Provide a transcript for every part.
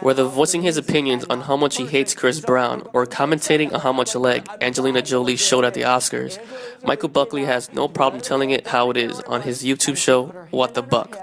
Whether voicing his opinions on how much he hates Chris Brown or commentating on how much leg Angelina Jolie showed at the Oscars, Michael Buckley has no problem telling it how it is on his YouTube show, What the Buck.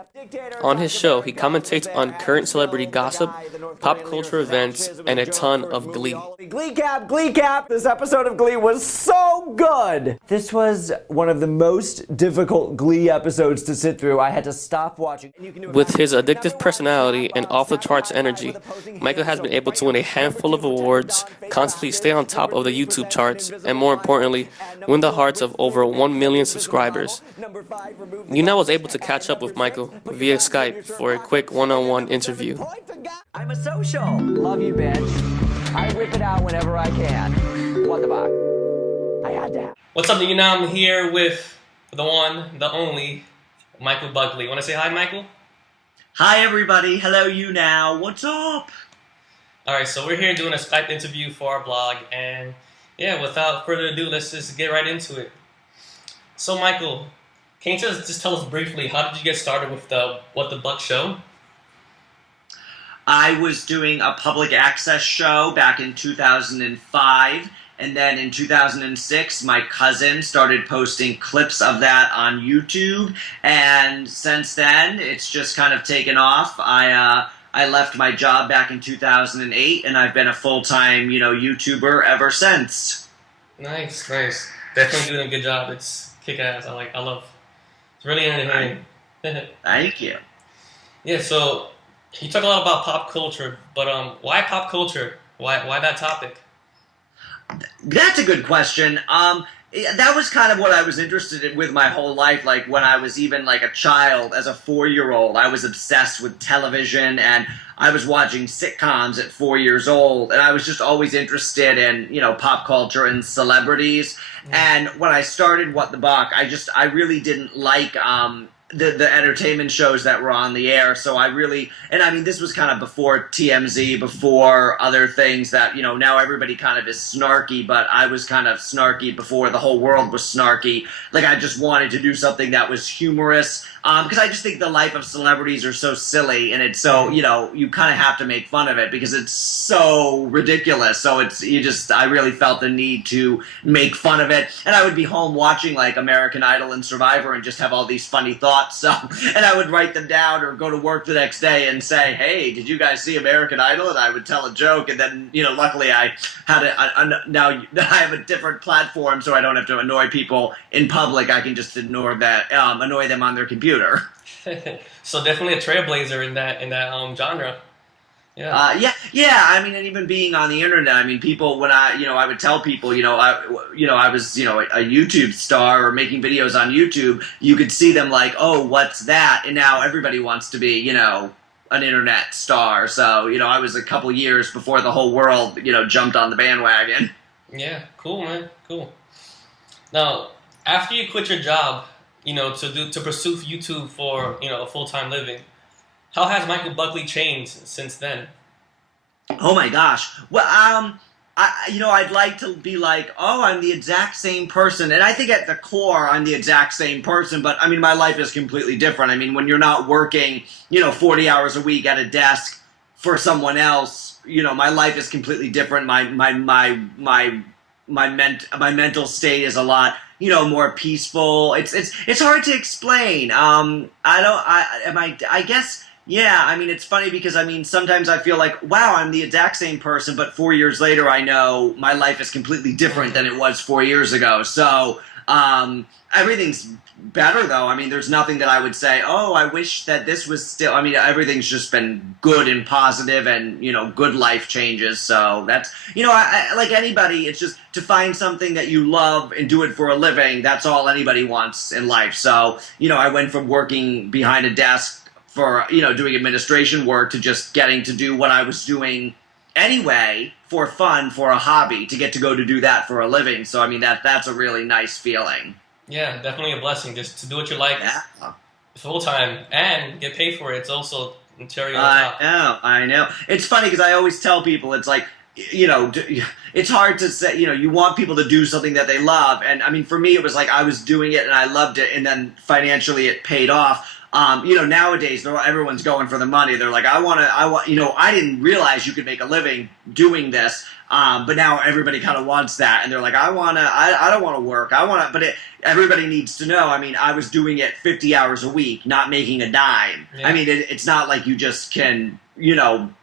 On his show, he commentates on current celebrity gossip, pop culture events, and a ton of Glee. Glee cap, Glee cap! This episode of Glee was so good! This was one of the most difficult Glee episodes to sit through. I had to stop watching. With his addictive personality and off-the-charts energy, Michael has been able to win a handful of awards, constantly stay on top of the YouTube charts, and more importantly, win the hearts of over 1 million subscribers. YouNow was able to catch up with Michael via Skype for a quick one-on-one interview. I'm a social. Love you, bitch. I whip it out whenever I can. What the fuck? I had to. What's up, YouNow? I'm here with the one, the only, Michael Buckley. Want to say hi, Michael? Hi, everybody. Hello, YouNow. What's up? Alright, so we're here doing a Skype interview for our blog, and yeah, without further ado, let's just get right into it. So, Michael, can you just tell us briefly, how did you get started with the What the Buck show? I was doing a public access show back in 2005, and then in 2006, my cousin started posting clips of that on YouTube, and since then, it's just kind of taken off. I left my job back in 2008, and I've been a full-time, YouTuber ever since. Nice. Definitely doing a good job. It's kick-ass. I love. It's really entertaining. Thank you. Yeah, so you talk a lot about pop culture, but why pop culture? Why that topic? That's a good question. That was kind of what I was interested in with my whole life. Like when I was even like a child, as a 4-year-old, I was obsessed with television, and I was watching sitcoms at 4 years old, and I was just always interested in, pop culture and celebrities. And when I started What the Buck, I really didn't like the entertainment shows that were on the air. So this was kind of before TMZ, before other things that, now everybody kind of is snarky, but I was kind of snarky before the whole world was snarky. Like, I just wanted to do something that was humorous, because I just think the life of celebrities are so silly, and it's so, you kind of have to make fun of it because it's so ridiculous. So I really felt the need to make fun of it. And I would be home watching like American Idol and Survivor and just have all these funny thoughts. And I would write them down or go to work the next day and say, hey, did you guys see American Idol? And I would tell a joke. And then, luckily I had now I have a different platform, so I don't have to annoy people in public. I can just annoy them on their computer. So definitely a trailblazer in that genre. Yeah. And even being on the internet, people, when I would tell people, I was, a YouTube star or making videos on YouTube, you could see them like, oh, what's that? And now everybody wants to be, an internet star. So, I was a couple years before the whole world, jumped on the bandwagon. Yeah, cool, man, cool. Now, after you quit your job, to pursue YouTube for, a full-time living, how has Michael Buckley changed since then? Oh my gosh. Well, I'd like to be like, oh, I'm the exact same person. And I think at the core, I'm the exact same person. But, my life is completely different. When you're not working, 40 hours a week at a desk for someone else, my life is completely different. My mental state is a lot, more peaceful. It's hard to explain. I guess, yeah, it's funny because, sometimes I feel like, wow, I'm the exact same person, but 4 years later, I know my life is completely different than it was 4 years ago. So, everything's better, though. There's nothing that I would say, oh, I wish that this was still, everything's just been good and positive and, good life changes. So that's, like anybody, it's just to find something that you love and do it for a living. That's all anybody wants in life. So, I went from working behind a desk for, doing administration work to just getting to do what I was doing anyway for fun, for a hobby, to get to go to do that for a living. So, that's a really nice feeling. Yeah, definitely a blessing just to do what you like full-time and get paid for it. It's also cherry on top. I know. It's funny because I always tell people, it's like, it's hard to say, you want people to do something that they love. And for me, it was like I was doing it and I loved it, and then financially it paid off. Nowadays everyone's going for the money. They're like, I didn't realize you could make a living doing this. But now everybody kind of wants that, and they're like, I don't want to work. Everybody needs to know. I mean, I was doing it 50 hours a week, not making a dime. Yeah. I mean, it's not like you just can,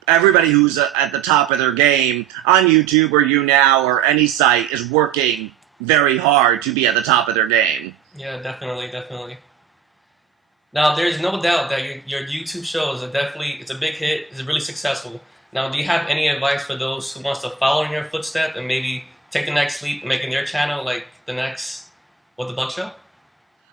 everybody who's at the top of their game on YouTube or YouNow or any site is working very hard to be at the top of their game. Yeah, definitely. Now, there's no doubt that your YouTube show is it's a big hit. It's really successful. Now, do you have any advice for those who wants to follow in your footsteps and maybe take the next leap and making their channel like the next What the Buck Show?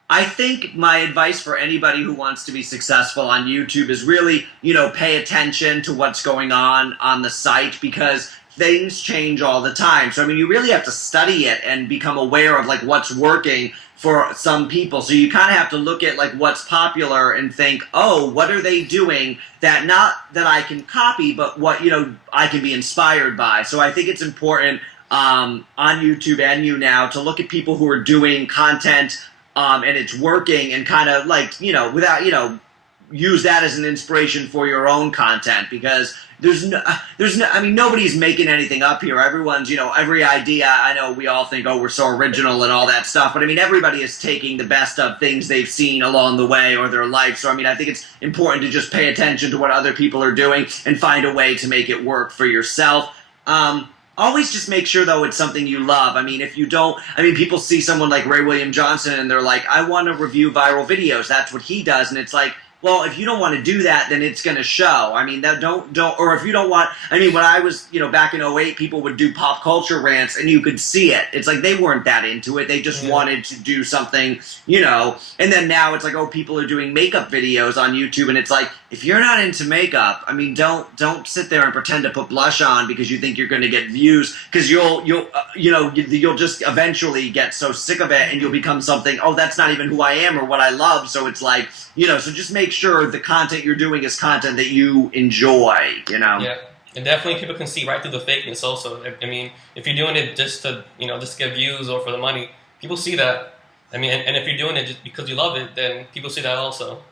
I think my advice for anybody who wants to be successful on YouTube is really, pay attention to what's going on the site, because things change all the time. So, I mean, you really have to study it and become aware of, like, what's working for some people. So you kind of have to look at, like, what's popular and think, oh, what are they doing that not that I can copy, but what, I can be inspired by. So I think it's important on YouTube and YouNow to look at people who are doing content and it's working, and kind of, like, without, use that as an inspiration for your own content, because I mean, nobody's making anything up here. Everyone's, every idea, I know we all think, oh, we're so original and all that stuff, but I mean, everybody is taking the best of things they've seen along the way or their life. So, I mean, I think it's important to just pay attention to what other people are doing and find a way to make it work for yourself. Always just make sure, though, it's something you love. I mean, if you don't, people see someone like Ray William Johnson and they're like, I want to review viral videos. That's what he does. And it's like, well, if you don't want to do that, then it's going to show. I mean, or if you don't want, when I was, back in '08, people would do pop culture rants and you could see it. It's like they weren't that into it. They just wanted to do something, and then now it's like, oh, people are doing makeup videos on YouTube, and it's like, if you're not into makeup, don't sit there and pretend to put blush on because you think you're going to get views, because you'll just eventually get so sick of it and you'll become something, oh, that's not even who I am or what I love. So it's like, so just make sure the content you're doing is content that you enjoy, Yeah, and definitely people can see right through the fakeness also. I mean, if you're doing it just to, just to get views or for the money, people see that. I mean, and if you're doing it just because you love it, then people see that also.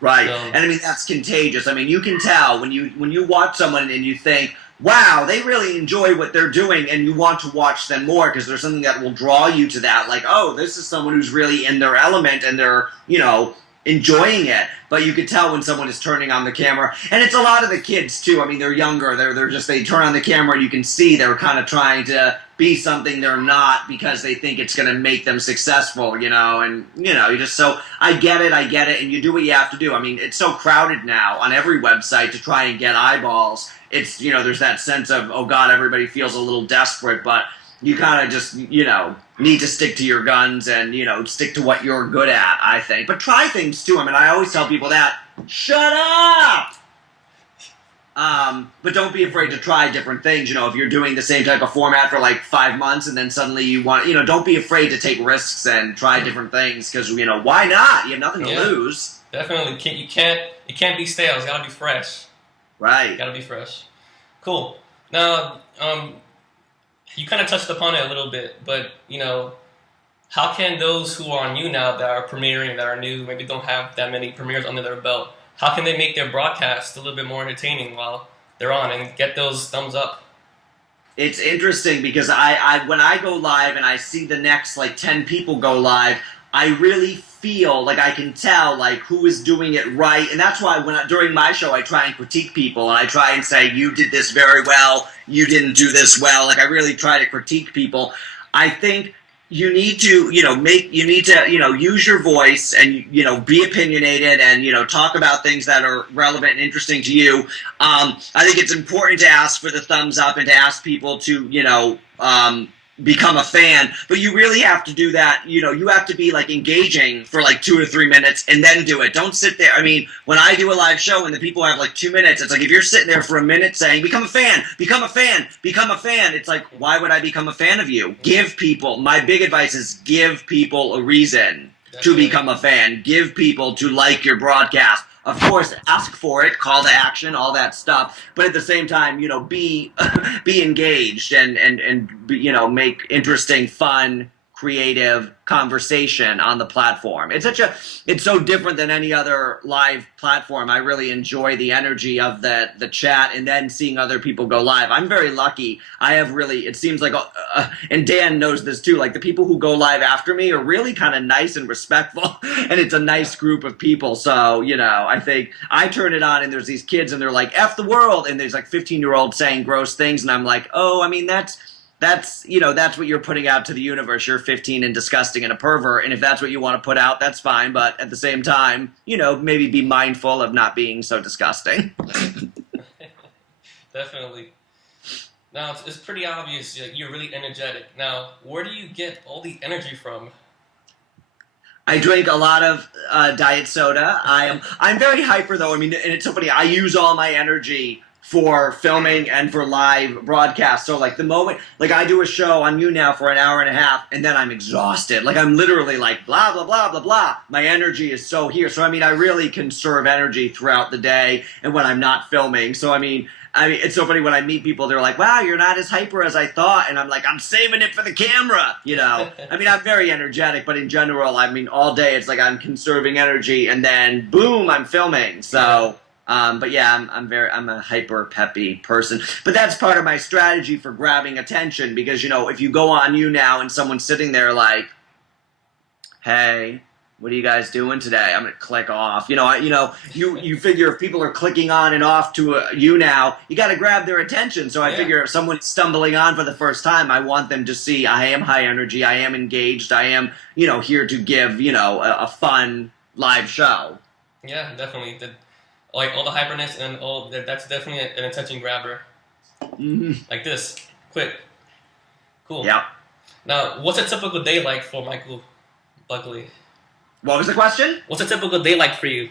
Right, and that's contagious. I mean, you can tell when you watch someone and you think, wow, they really enjoy what they're doing, and you want to watch them more because there's something that will draw you to that. Like, oh, this is someone who's really in their element and they're, enjoying it. But you could tell when someone is turning on the camera, and it's a lot of the kids too. I mean, they're younger. They turn on the camera and you can see they're kind of trying to be something they're not because they think it's going to make them successful, and you just, so I get it, and you do what you have to do. I mean, it's so crowded now on every website to try and get eyeballs. It's, there's that sense of, oh God, everybody feels a little desperate, but you kind of just, need to stick to your guns and, stick to what you're good at, I think. But try things too. I mean, I always tell people that, shut up! But don't be afraid to try different things. If you're doing the same type of format for like 5 months and then suddenly you want, don't be afraid to take risks and try different things, because, why not? You have nothing to lose. Definitely. You can't be stale. It's gotta be fresh. Right. Gotta be fresh. Cool. Now, you kind of touched upon it a little bit, but, how can those who are on YouNow that are premiering, that are new, maybe don't have that many premieres under their belt, how can they make their broadcast a little bit more entertaining while they're on and get those thumbs up? It's interesting because I when I go live and I see the next, 10 people go live, I really feel like I can tell, who is doing it right. And that's why during my show, I try and critique people, and I try and say, you did this very well, you didn't do this well. I really try to critique people. I think you need to, use your voice and, be opinionated and, talk about things that are relevant and interesting to you. I think it's important to ask for the thumbs up and to ask people to, become a fan, but you really have to do that. You have to be engaging for 2 to 3 minutes and then do it. Don't sit there. I mean, when I do a live show and the people have 2 minutes, it's like, if you're sitting there for a minute saying, become a fan, become a fan, become a fan, it's like, why would I become a fan of you? Give people, my big advice is give people a reason to become a fan. Give people to like your broadcast. Of course, ask for it, call to action, all that stuff. But at the same time, be engaged and make interesting, fun, creative conversation on the platform. It's so different than any other live platform. I really enjoy the energy of the chat and then seeing other people go live. I'm very lucky. I have really, it seems like, and Dan knows this too, like the people who go live after me are really kind of nice and respectful, and it's a nice group of people. So, I think I turn it on and there's these kids and they're like, F the world, and there's like 15-year-olds saying gross things, and I'm like, oh, I mean, that's what you're putting out to the universe. You're 15 and disgusting and a pervert, and if that's what you want to put out, that's fine. But at the same time, maybe be mindful of not being so disgusting. Definitely. Now, it's pretty obvious you're really energetic. Now, where do you get all the energy from? I drink a lot of diet soda. I'm very hyper, though. I mean, and it's so funny. I use all my energy for filming and for live broadcast. So like the moment, like I do a show on YouNow for an hour and a half and then I'm exhausted. Like I'm literally like blah, blah, blah, blah, blah. My energy is so here. So I mean, I really conserve energy throughout the day and when I'm not filming. So I mean, it's so funny when I meet people, they're like, wow, you're not as hyper as I thought. And I'm like, I'm saving it for the camera, I mean, I'm very energetic, but in general, I mean, all day it's like I'm conserving energy and then boom, I'm filming. So but yeah, I'm a hyper peppy person. But that's part of my strategy for grabbing attention because, if you go on YouNow and someone's sitting there like, hey, what are you guys doing today? I'm going to click off. You figure if people are clicking on and off to YouNow, you got to grab their attention. So I figure if someone's stumbling on for the first time, I want them to see I am high energy, I am engaged, I am, here to give, a fun live show. Yeah, definitely. Like all the hyperness and all that's definitely an attention grabber. Mm-hmm. Like this, quick, cool. Yeah. Now, what's a typical day like for Michael Buckley? What was the question? What's a typical day like for you?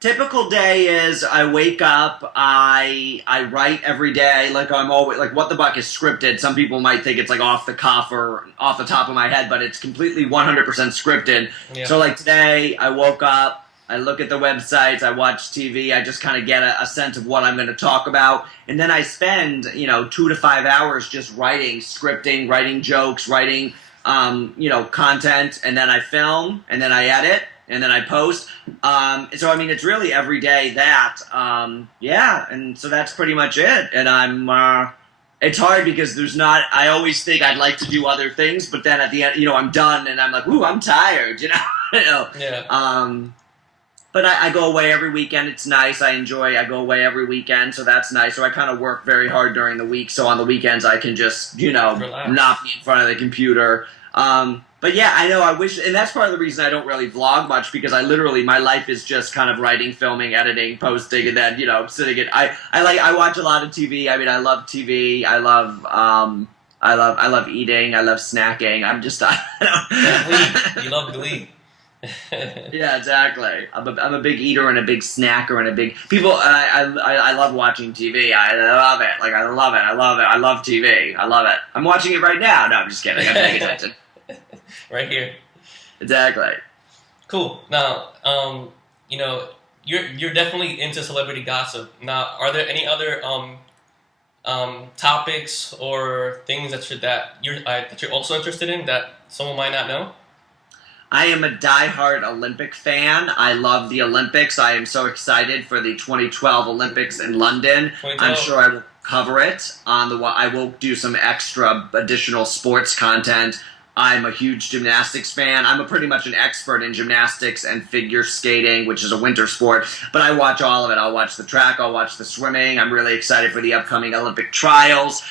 Typical day is I wake up, I write every day, like I'm always, like What the Buck is scripted. Some people might think it's like off the cuff or off the top of my head, but it's completely 100% scripted. Yeah. So like today, I woke up, I look at the websites, I watch TV, I just kind of get a sense of what I'm going to talk about. And then I spend, 2 to 5 hours just writing, scripting, writing jokes, writing, content. And then I film, and then I edit, and then I post. So, I mean, it's really every day that, and so that's pretty much it. And it's hard because I always think I'd like to do other things, but then at the end, I'm done, and I'm like, ooh, I'm tired, Yeah. But I go away every weekend. It's nice. I go away every weekend, so that's nice. So I kind of work very hard during the week, so on the weekends I can just, relax. Not be in front of the computer. But yeah, I know, I wish, and that's part of the reason I don't really vlog much, because my life is just kind of writing, filming, editing, posting, and then, sitting it. I watch a lot of TV. I mean, I love TV. I love eating. I love snacking. I'm just, I don't Glee. You love Glee. Yeah, exactly. I'm a big eater and a big snacker and a big people. I love watching TV. I love it. Like I love it. I love TV. I love it. I'm watching it right now. No, I'm just kidding. I'm paying attention. Right here. Exactly. Cool. Now, you're definitely into celebrity gossip. Now, are there any other topics or things that you're also interested in that someone might not know? I am a diehard Olympic fan. I love the Olympics. I am so excited for the 2012 Olympics in London. I'm sure I will cover it I will do some extra additional sports content. I'm a huge gymnastics fan. I'm pretty much an expert in gymnastics and figure skating, which is a winter sport. But I watch all of it. I'll watch the track. I'll watch the swimming. I'm really excited for the upcoming Olympic trials.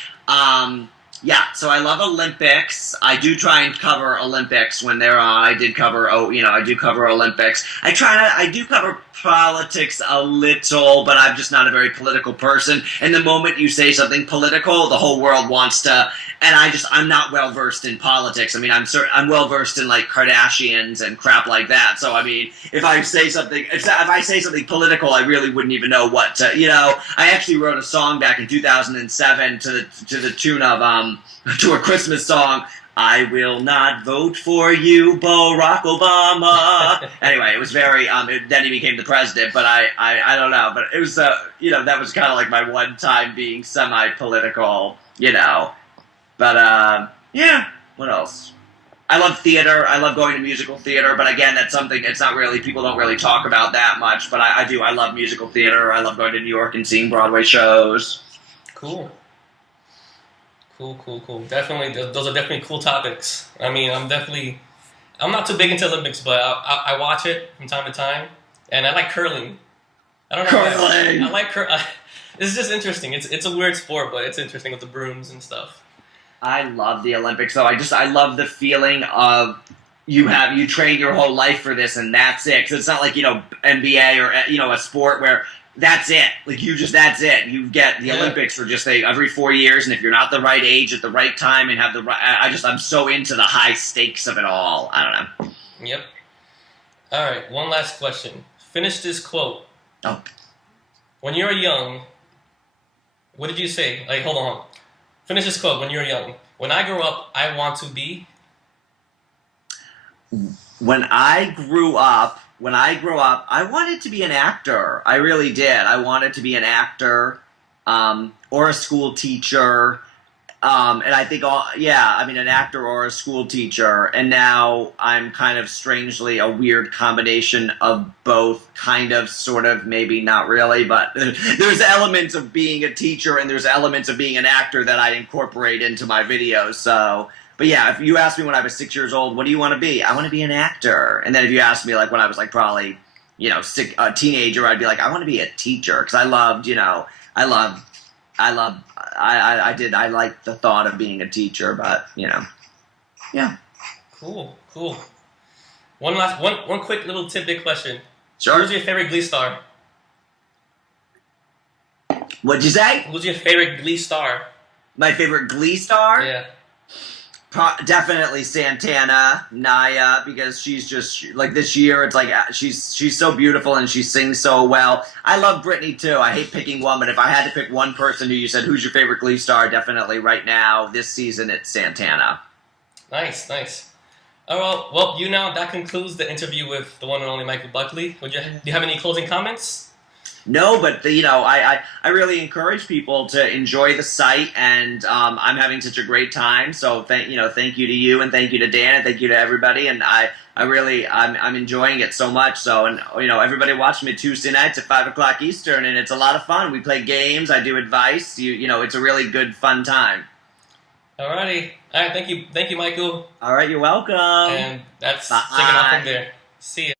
Yeah, so I love Olympics. I do try and cover Olympics when they're on. I do cover Olympics. I do cover politics a little, but I'm just not a very political person. And the moment you say something political, the whole world wants to, and I'm not well versed in politics. I mean, I'm well versed in like Kardashians and crap like that. So I mean, if I say something political, I really wouldn't even know what to, I actually wrote a song back in 2007 to the tune of to a Christmas song. I will not vote for you, Barack Obama. Anyway, it was very, then he became the president, but I don't know. But it was, that was kind of like my one time being semi-political, But, yeah, what else? I love theater. I love going to musical theater, but again, that's something it's not really people don't really talk about that much. But I do. I love musical theater. I love going to New York and seeing Broadway shows. Cool. Cool. Definitely, those are definitely cool topics. I mean, I'm not too big into Olympics, but I watch it from time to time, and I like curling. I don't know. Curling. I like curling. It's just interesting. It's a weird sport, but it's interesting with the brooms and stuff. I love the Olympics, though. I love the feeling of you train your whole life for this, and that's it. Because it's not like NBA or a sport where that's it. Like that's it. You get the Olympics for just every 4 years, and if you're not the right age at the right time and have the right, I'm so into the high stakes of it all. I don't know. Yep. All right. One last question. Finish this quote. Oh. When you were young, what did you say? Like, hold on. Finish this quote. When you were young. When I grow up, I want to be. When I grew up, I wanted to be an actor. I really did. I wanted to be an actor, or a school teacher, and I think an actor or a school teacher. And now I'm kind of strangely a weird combination of both, kind of, sort of, maybe not really, but there's elements of being a teacher and there's elements of being an actor that I incorporate into my videos. So. But yeah, if you asked me when I was 6 years old, what do you want to be? I want to be an actor. And then if you asked me like when I was like probably, a teenager, I'd be like, I want to be a teacher because I like the thought of being a teacher, but yeah. Cool. One quick little tidbit question. Sure. Who's your favorite Glee star? What'd you say? Who's your favorite Glee star? My favorite Glee star? Yeah. Definitely Santana, Naya, because she's just like this year. It's like she's so beautiful and she sings so well. I love Britney too. I hate picking one, but if I had to pick one person who you said who's your favorite Glee star, definitely right now this season it's Santana. Nice. Oh well, that concludes the interview with the one and only Michael Buckley. Do you have any closing comments? No, but I really encourage people to enjoy the site, and I'm having such a great time. So thank you to you, and thank you to Dan, and thank you to everybody. And I'm enjoying it so much. So everybody watch me Tuesday nights at 5:00 Eastern, and it's a lot of fun. We play games, I do advice. It's a really good fun time. Alrighty, all right. Thank you, Michael. All right, you're welcome. And that's taking off from there. See ya.